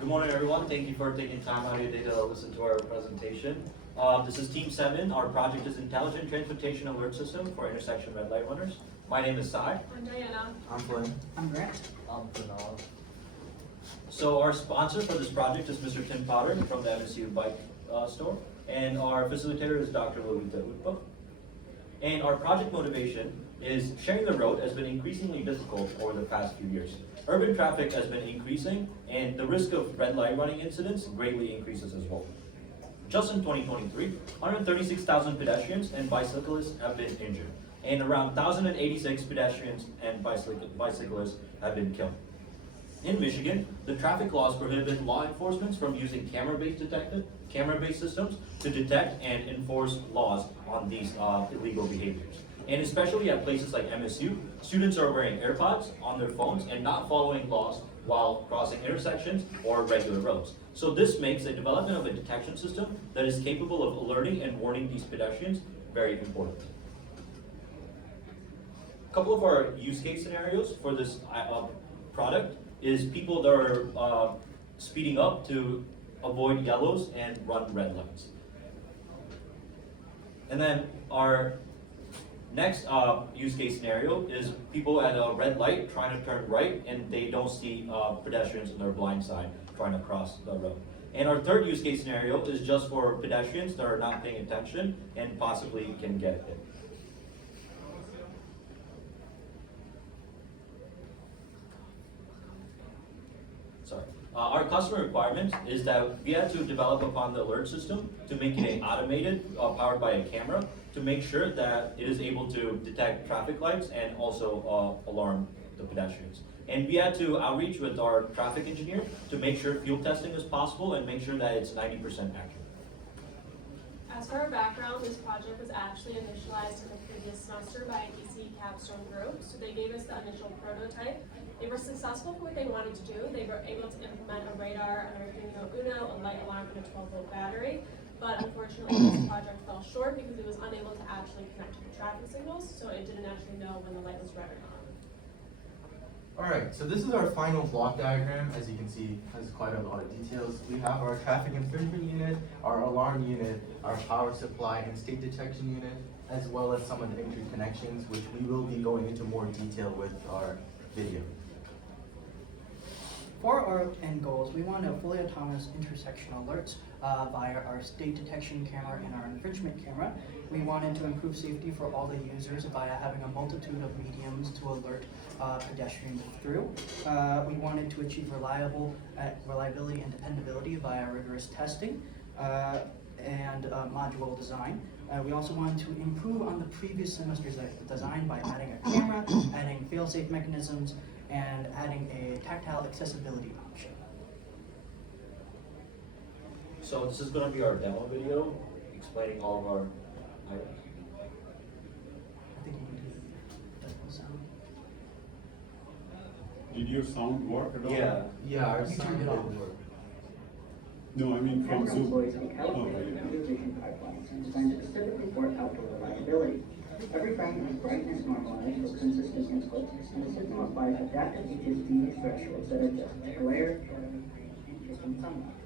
Good morning, everyone. Thank you for taking time out of your day to listen to our presentation. This is Team 7. Our project is Intelligent Transportation Alert System for Intersection Red Light Runners. My name is Sai. I'm Diana. I'm Flynn. I'm Grant. I'm Fernella. So our sponsor for this project is Mr. Tim Potter from the MSU Bike Store. And our facilitator is Dr. Louisa Utpa. And our project motivation is sharing the road has been increasingly difficult over the past few years. Urban traffic has been increasing, and the risk of red light running incidents greatly increases as well. Just in 2023, 136,000 pedestrians and bicyclists have been injured, and around 1,086 pedestrians and bicyclists have been killed. In Michigan, the traffic laws prohibit law enforcement from using camera-based systems to detect and enforce laws on these illegal behaviors. And especially at places like MSU, students are wearing AirPods on their phones and not following laws while crossing intersections or regular roads. So this makes the development of a detection system that is capable of alerting and warning these pedestrians very important. A couple of our use case scenarios for this product is people that are speeding up to avoid yellows and run red lights. And then our next use case scenario is people at a red light trying to turn right and they don't see pedestrians on their blind side trying to cross the road. And our third use case scenario is just for pedestrians that are not paying attention and possibly can get hit. Sorry. Our customer requirement is that we had to develop upon the alert system to make it an automated, powered by a camera, to make sure that it is able to detect traffic lights and also alarm the pedestrians. And we had to outreach with our traffic engineer to make sure field testing is possible and make sure that it's 90% accurate. As for our background, this project was actually initialized in the previous semester by an EC Capstone group. So they gave us the initial prototype. They were successful for what they wanted to do. They were able to implement a radar, an Arduino Uno, a light alarm, and a 12-volt battery. But unfortunately, this project fell short because it was unable to actually connect to the traffic signals, so it didn't actually know when the light was red or not. Alright, so this is our final block diagram. As you can see, it has quite a lot of details. We have our traffic infringement unit, our alarm unit, our power supply and state detection unit, as well as some of the interconnections, which we will be going into more detail with our video. For our end goals, we want a fully autonomous intersection alerts via our state detection camera and our infringement camera. We wanted to improve safety for all the users via having a multitude of mediums to alert pedestrians through. We wanted to achieve reliability and dependability via rigorous testing and modular design. We also wanted to improve on the previous semester's design by adding a camera, adding fail-safe mechanisms, and adding a tactile accessibility option. So this is going to be our demo video explaining all of our items. I think you can do the sound. Did your sound work at all? Yeah, our You sound turned it off. didn't work. No, I mean from Camera Zoom. employs a Oh, calibrated yeah. computer vision pipeline designed specifically for outdoor reliability. Every frame is brightness normalized for consistent input, and the system applies adaptive HSD thresholds that adjust to glare, shadow, and shifting sunlight.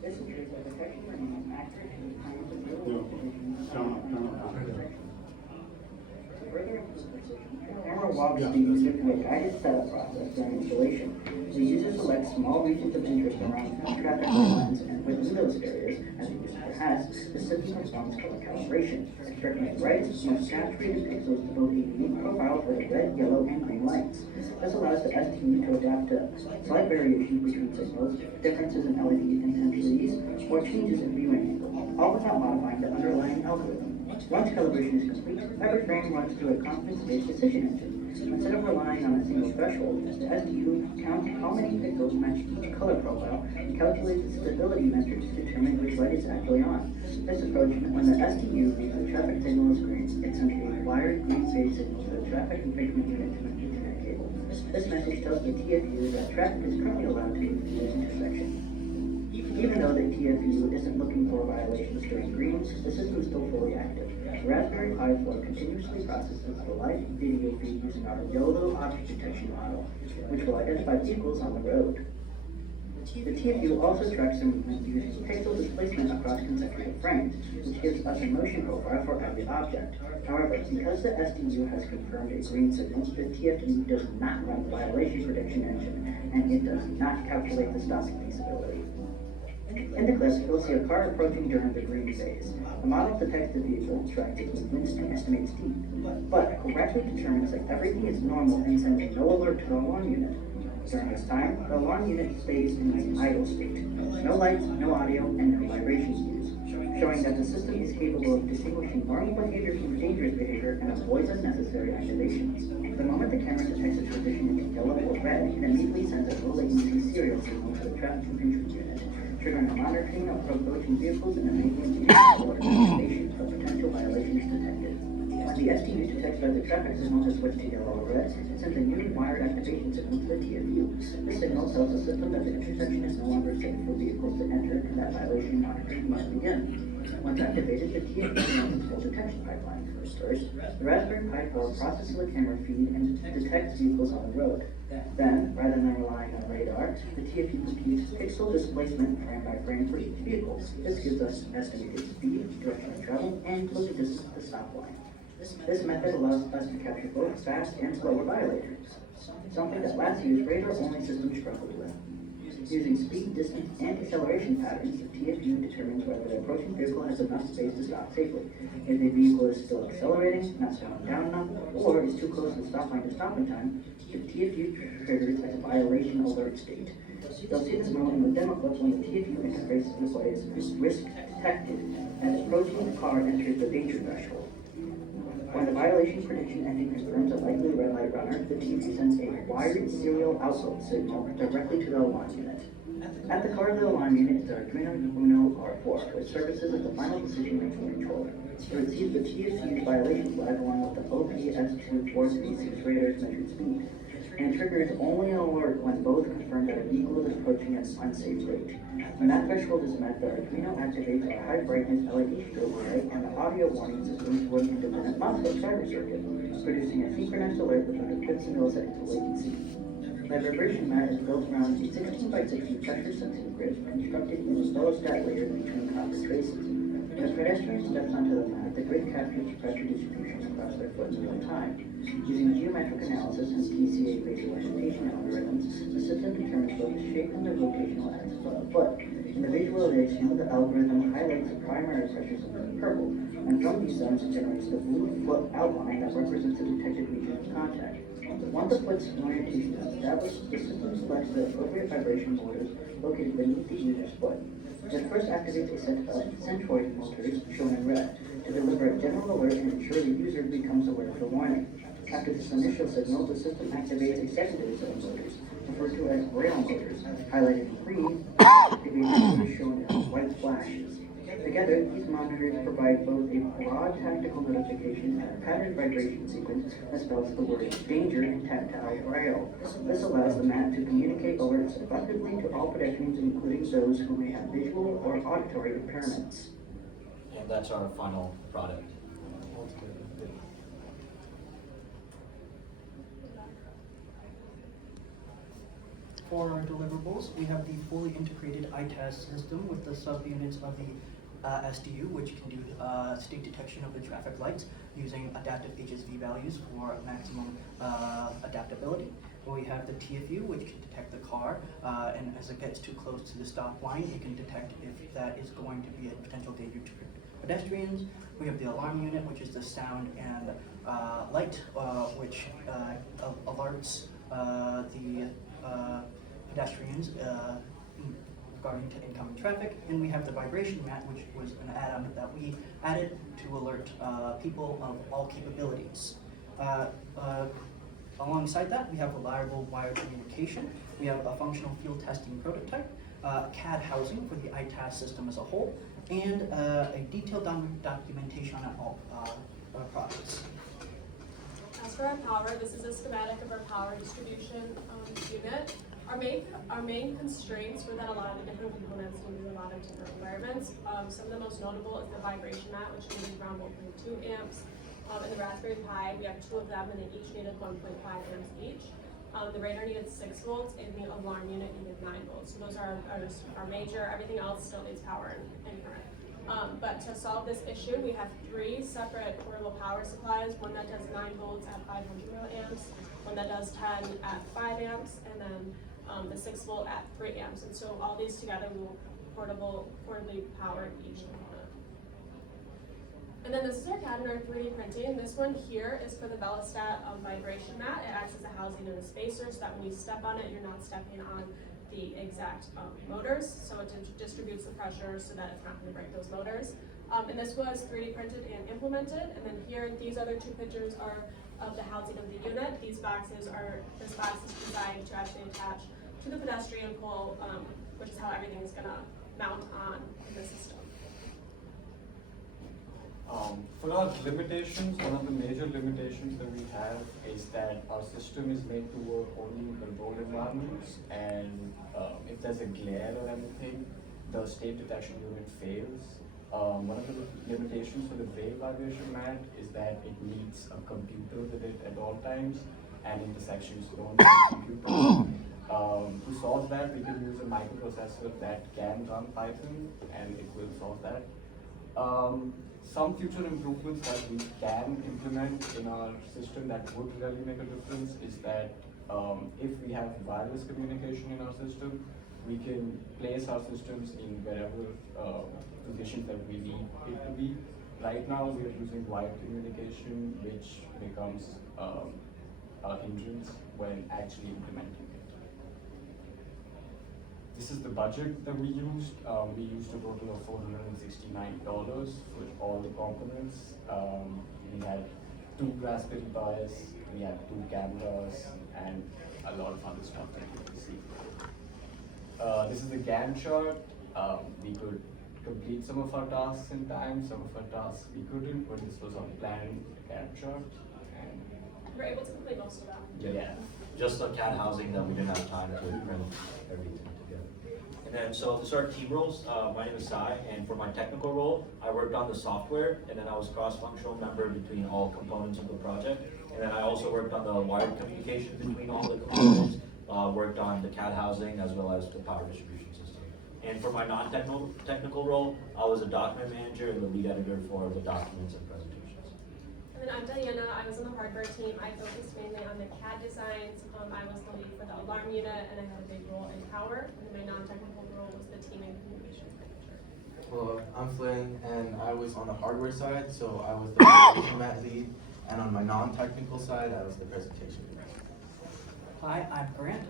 This ensures that detection remains accurate in the times of real-world conditions. Turn up. To further improve precision, the camera walks the user through a guided setup process during installation. The user selects small regions of interest around key traffic lines and within those areas, as the user has, the system performs color calibration. Striking bright, more saturated pixels devote a unique profile for the red, yellow, and green lights. This allows the STU to adapt to slight variations between signals, differences in LED intensities, or changes in viewing angle, all without modifying the underlying algorithm. Once calibration is complete, every frame runs through a constant state decision engine. Instead of relying on a single threshold, the SDU counts how many pixels match each color profile and calculates the stability metrics to determine which light is actually on. This approach, when the SDU reads the traffic signal screen, it sends a wired green phase signal to the traffic infringement unit to an Ethernet cable. This message tells the TFU that traffic is currently allowed to use this intersection. Even though the TFU isn't looking for violations during green, the system is still fully active. Raspberry Pi 4 continuously processes the live video feed using our YOLO object detection model, which will identify vehicles on the road. The TFU also tracks the movement using pixel displacement across consecutive frames, which gives us a motion profile for every object. However, because the SDU has confirmed a green signal, the TFU does not run the violation prediction engine, and it does not calculate the stopping feasibility. In the clip, you'll see a car approaching during the green phase. The model detects the vehicle, tracks its movements, and estimates speed, but correctly determines that everything is normal and sends no alert to the alarm unit. During this time, the alarm unit stays in an idle state. No lights, no audio, and no vibrations used, showing that the system is capable of distinguishing normal behavior from dangerous behavior and avoids unnecessary activations. The moment the camera detects its position in yellow or red, it immediately sends a low latency serial signal to the traffic control unit, triggering a monitoring of approaching vehicles and enabling the alert notification of potential violations detected. When the SDU detects that the traffic signal has switched to yellow or red, it sends a new wired activation signal to the TFU. This signal tells the system that the intersection is no longer safe for vehicles to enter and that violation monitoring must begin. Once activated, the TFU runs its full detection pipeline. First, the Raspberry Pi 4 processes the camera feed and detects vehicles on the road. Then, rather than relying on radar, the TFU computes pixel displacement frame by frame for each vehicle. This gives us estimated speed, direction of travel, and closing distance to the stop line. This method allows us to capture both fast and slower violators, something that last year's radar-only system struggled with. Using speed, distance, and acceleration patterns, the TFU determines whether the approaching vehicle has enough space to stop safely. If the vehicle is still accelerating, not slowing down enough, or is too close to the stop line to stop in time, the TFU triggers a violation alert state. You'll see this moment in the demo clip when the TFU interface displays risk detected as approaching the car enters the danger threshold. When the violation prediction engine confirms a likely red light runner, the TFU sends a wired serial output signal directly to the alarm unit. At the core of the alarm unit is our Arduino Uno R4, which services as the final decision-making controller. It receives the TFU's violation flag along with the OPS246 radar's measured speed, and triggers only an alert when both confirm that a vehicle is approaching at an unsafe rate. When that threshold is met, the Arduino activates our high brightness LED strobe array and the audio warning system through an independent MOSFET driver circuit, producing a synchronous alert with under 50 milliseconds of latency. The vibration mat is built around a 16 by 16 pressure sensitive grid constructed in a velostat layer between copper traces. When a pedestrian steps onto the mat, the grid captures pressure distribution across their foot in real time. Using geometric analysis and PCA visualization algorithms, the system determines both the shape and the rotational axis of the foot. In the visualization, the algorithm highlights the primary pressure zones in purple, and from these zones it generates the blue foot outline that represents the detected region of contact. Once the foot's orientation is established, the system selects the appropriate vibration motors located beneath the user's foot. It first activates a set of centroid motors, shown in red, to deliver a general alert and ensure the user becomes aware of the warning. After this initial signal, the system activates a secondary set of motors, referred to as rail motors, highlighted in green, activating motors shown as white flashes. Together, these monitors provide both a broad tactical notification and a patterned vibration sequence that spells the word danger in tactile braille. This allows the mat to communicate alerts effectively to all pedestrians, including those who may have visual or auditory impairments. And that's our final product. For our deliverables, we have the fully integrated ITAS system with the subunits of the SDU, which can do state detection of the traffic lights using adaptive HSV values for maximum adaptability. We have the TFU, which can detect the car, and as it gets too close to the stop line, it can detect if that is going to be a potential danger to pedestrians. We have the alarm unit, which is the sound and light, which alerts the pedestrians regarding to incoming traffic. And we have the vibration mat, which was an add-on that we added to alert people of all capabilities. Alongside that, we have reliable wired communication. We have a functional field testing prototype, CAD housing for the ITAS system as a whole, and a detailed documentation on all products. As for our power, this is a schematic of our power distribution unit. Our main constraints were that a lot of the different components needed a lot of different requirements. Some of the most notable is the vibration mat, which needed around 1.2 amps. In the Raspberry Pi, we have two of them, and they each needed 1.5 amps each. The radar needed 6 volts and the alarm unit needed 9 volts. So those are our major, everything else still needs power and current. But to solve this issue, we have 3 separate portable power supplies, one that does 9 volts at 500 milliamps, one that does 10 at 5 amps, and then the 6 volt at 3 amps. And so all these together will portably power each component. And then this is our CAD and our 3D printing. This one here is for the Velostat vibration mat. It acts as a housing and a spacer so that when you step on it, you're not stepping on the exact motors. So it distributes the pressure so that it's not going to break those motors. And this was 3D printed and implemented. And then here, these other 2 pictures are of the housing of the unit. This box is designed to actually attach to the pedestrian pole, which is how everything is going to mount on the system. For our limitations, one of the major limitations that we have is that our system is made to work only in controlled environments, and if there's a glare or anything, the state detection unit fails. One of the limitations for the wave vibration mat is that it needs a computer with it at all times, and intersections don't have computers. To solve that, we can use a microprocessor that can run Python, and it will solve that. Some future improvements that we can implement in our system that would really make a difference is that if we have wireless communication in our system, we can place our systems in wherever positions that we need it to be. Right now, we are using wired communication, which becomes a hindrance when actually implementing it. This is the budget that we used. We used a total of $469 for all the components. We had 2 Raspberry Pis, we had 2 cameras, and a lot of other stuff that you can see. This is the Gantt chart. We could complete some of our tasks in time, some of our tasks we couldn't, but this was on plan Gantt chart. And We're able to complete most of them. yeah. Just the CAD housing that we didn't have time to print everything together. And then, so these are team roles. My name is Sai, and for my technical role, I worked on the software, and then I was cross-functional member between all components of the project. And then I also worked on the wired communication between all the components, worked on the CAD housing as well as the power distribution system. And for my non-technical role, I was a document manager and the lead editor for the documents and presentations. And then I'm Diana. I was on the hardware team. I focused mainly on the CAD designs. I was the lead for the alarm unit, and I had a big role in power. And then my non-technical role was the team and communications manager. Well, I'm Flynn, and I was on the hardware side, so I was the presentation mat lead, and on my non-technical side, I was the presentation lead. Hi, I'm Grant.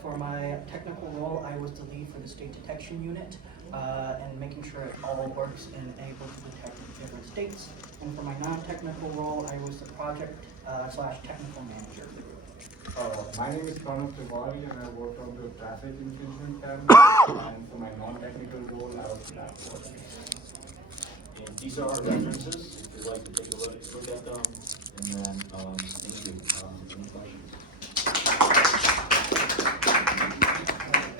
For my technical role, I was the lead for the state detection unit and making sure it all works and able to detect different states. And for my non-technical role, I was the project / technical manager. My name is Pranav Tiwari, and I worked on the traffic infringement camera. And for my non-technical role, I was the lab coordinator. And these are our references, if you'd like to take a look at them. And then, thank you. Any questions?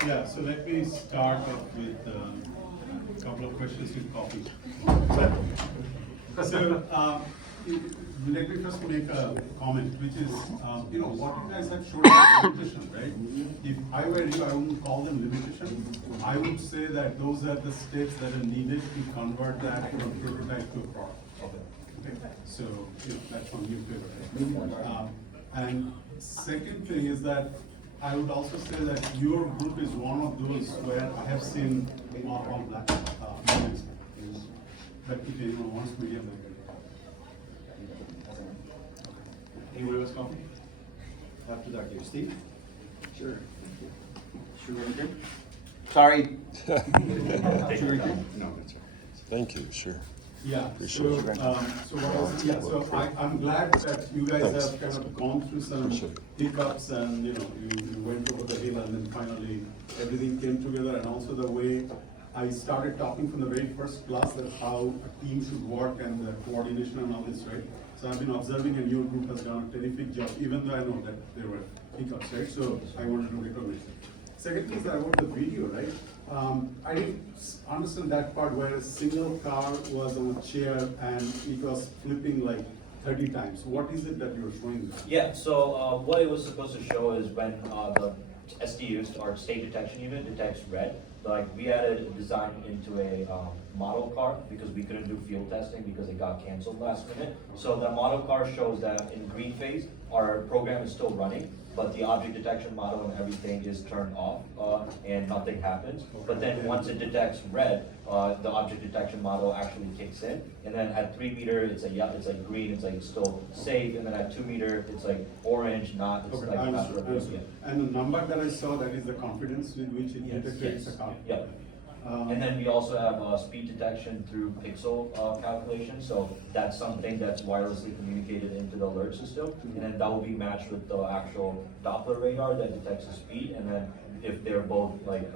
Yeah, so let me start off with a couple of questions with copy. So, let me first make a comment, which is, what you guys have shown is limitation, right? If I were you, I wouldn't call them limitation. I would say that those are the steps that are needed to convert that from prototype to a product. Okay, so that's on you too. And second thing is that I would also say that your group is one of those where I have seen on black moments. But if anyone wants medium, Anybody else comment? After Dr. Steve? Sure. Sure, okay? Sorry. Sure, okay? No, that's all right. Thank you, sure. yeah, Appreciate so, it. so I'm glad that you guys Thanks. have kind of gone through some Appreciate it. hiccups and, you went over the hill and then finally everything came together, and also the way I started talking from the very first class that how a team should work and the coordination and all this, right? So I've been observing, and your group has done a terrific job, even though I know that there were hiccups, right? So I wanted to recognize it. Second thing is that about the video, right? I didn't understand that part where a single car was on a chair and it was flipping like 30 times. What is it that you're showing there? Yeah, so what it was supposed to show is when the SDUs, our state detection unit, detects red, like we added a design into a model car because we couldn't do field testing because it got canceled last minute. So the model car shows that in green phase, our program is still running, but the object detection model and everything is turned off and nothing happens. But then once it detects red, the object detection model actually kicks in. And then at 3 meter, it's like green, it's like still safe. And then at 2 meter, it's like orange, not, it's Okay, like not understood, reversed understood. yet. And the number that I saw, that is the confidence with which it detects the car? Yep. And then we also have speed detection through pixel calculation, so that's something that's wirelessly communicated into the alert system. And then that will be matched with the actual Doppler radar that detects the speed. And then if they're both like,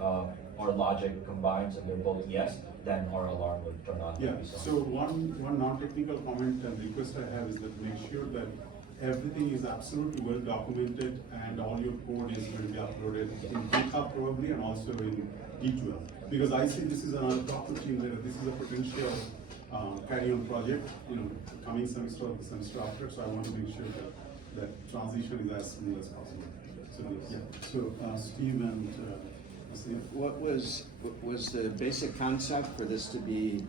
our logic combines and they're both yes, then our alarm would turn on. Yeah, so one non-technical comment and request I have is that make sure that everything is absolutely well documented and all your code is going to be uploaded in GitHub probably and also in D12. Because I see this is another property that this is a potential carry-on project, coming semester or the semester after, so I want to make sure that transition is as smooth as possible. So, yeah, so Steve and Steve. What was the basic concept for this to be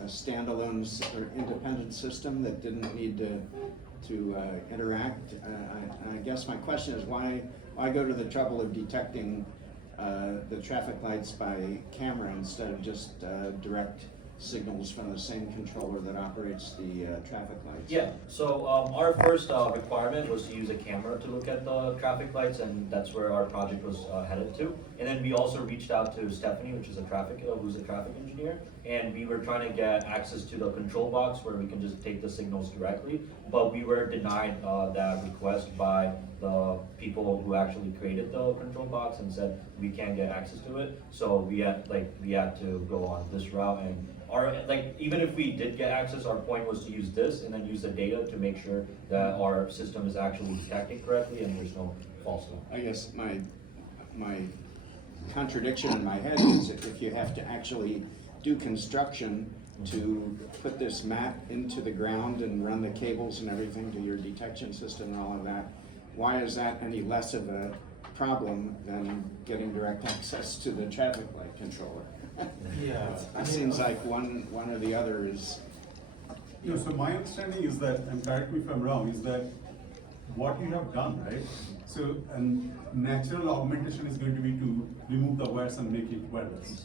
a standalone or independent system that didn't need to interact? I guess my question is why go to the trouble of detecting the traffic lights by camera instead of just direct signals from the same controller that operates the traffic lights? Yeah, so our first requirement was to use a camera to look at the traffic lights, and that's where our project was headed to. And then we also reached out to Stephanie, who's a traffic engineer, and we were trying to get access to the control box where we can just take the signals directly, but we were denied that request by the people who actually created the control box and said we can't get access to it. So we had to go on this route, and even if we did get access, our point was to use this and then use the data to make sure that our system is actually detecting correctly and there's no false alarm. I guess my contradiction in my head is if you have to actually do construction to put this mat into the ground and run the cables and everything to your detection system and all of that, why is that any less of a problem than getting direct access to the traffic light controller? Yeah. It seems like one or the other is. So my understanding is that, and correct me if I'm wrong, is that what you have done, right? So, and natural augmentation is going to be to remove the wires and make it wireless.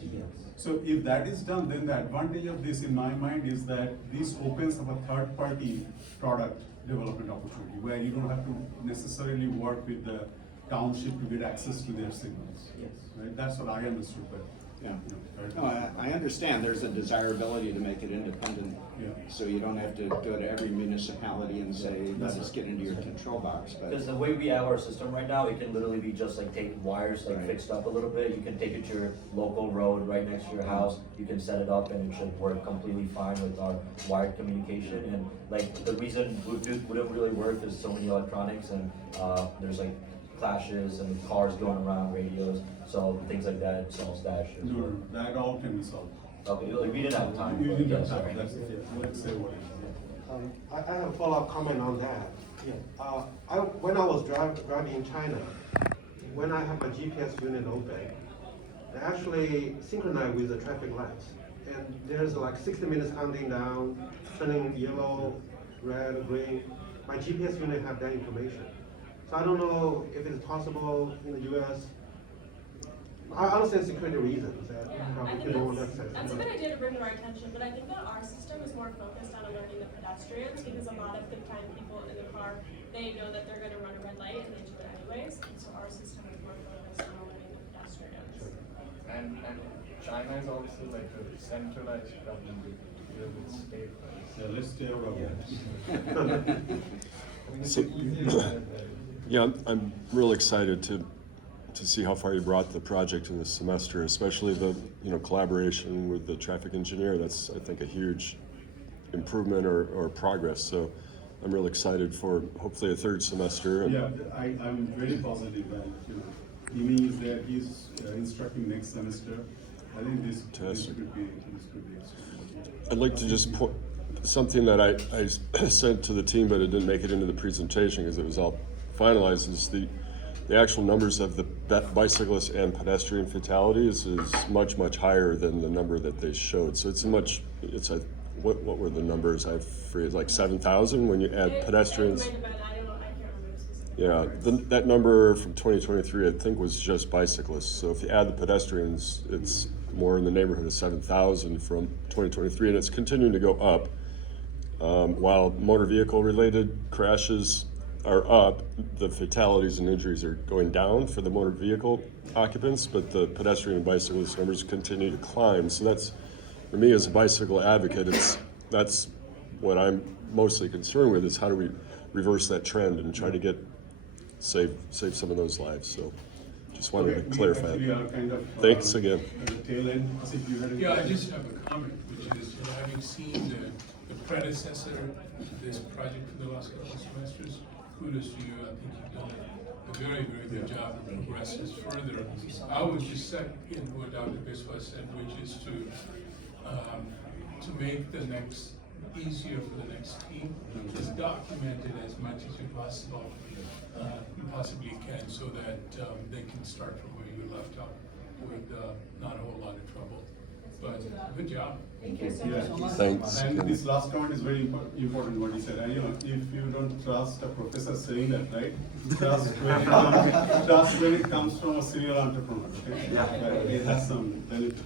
So if that is done, then the advantage of this in my mind is that this opens up a third-party product development opportunity where you don't have to necessarily work with the township to get access to their signals. Yes. Right, that's what I understood, but. Yeah. Correct No, me. I understand there's a desirability to make it independent, Yeah. so you don't have to go to every municipality and say, let us get into your control box, Because but. the way we have our system right now, it can literally be just like take wires like Right. fixed up a little bit. You can take it to your local road right next to your house. You can set it up and it should work completely fine with our wired communication. And like the reason Bluetooth wouldn't really work is so many electronics and there's like clashes and cars going around, radios, so things like that, it solves that issue. No, that all can be solved. Okay, like, we didn't have time. You but didn't yeah, have sorry. time, that's it, let's say what it is. I have a follow-up comment on that. When I was driving in China, when I have my GPS unit open, they actually synchronize with the traffic lights. And there's like 60 minutes counting down, turning yellow, red, green. My GPS unit have that information. So I don't know if it's possible in the US. I understand security reasons that Yeah, I probably think people won't access. that's a good idea to bring to our attention, but I think that our system is more focused on alerting the pedestrians, because a lot of the time people in the car, they know that they're gonna run a red light and they do it anyways, and so our system is more focused on alerting the pedestrians. And China is also like a centralized problem with state. Yeah, let's stay out of that. So- Yeah, I'm real excited to see how far you brought the project in this semester, especially the collaboration with the traffic engineer. That's, I think, a huge improvement or progress. So I'm real excited for hopefully a third semester. And Yeah, I'm very positive that, Imi is there, he's instructing next semester. I think this Fantastic. could be excellent. I'd like to just something that I sent to the team, but it didn't make it into the presentation because it was all finalized, is the actual numbers of the bicyclist and pedestrian fatalities is much higher than the number that they showed. So what were the numbers? I forget, like 7,000 when you add pedestrians. It might have been, I can't remember specifically. Yeah, that number from 2023, I think, was just bicyclists. So if you add the pedestrians, it's more in the neighborhood of 7,000 from 2023, and it's continuing to go up. While motor vehicle related crashes are up, the fatalities and injuries are going down for the motor vehicle occupants, but the pedestrian and bicyclist numbers continue to climb. So that's, for me as a bicycle advocate, that's what I'm mostly concerned with, is how do we reverse that trend and try to save some of those lives. So just wanted to clarify We that. are kind of. Thanks again. Tail end, as if you had any- Yeah, I just have a comment, which is, having seen the predecessor to this project for the last couple of semesters, kudos to you. I think you've done a very good job to progress this further. I would just second what Dr. Biswas said, which is to make the next easier for the next team, just document it as much as you possibly can, so that they can start from where you left off with not a whole lot of trouble. But good job. Thank you so Yeah. much. Thanks. And this last comment is very important what he said. And if you don't trust a professor saying that, right? Trust when it comes from a serial entrepreneur, okay? It has some benefit.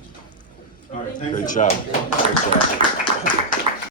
All right, thank you. Great job. Great job.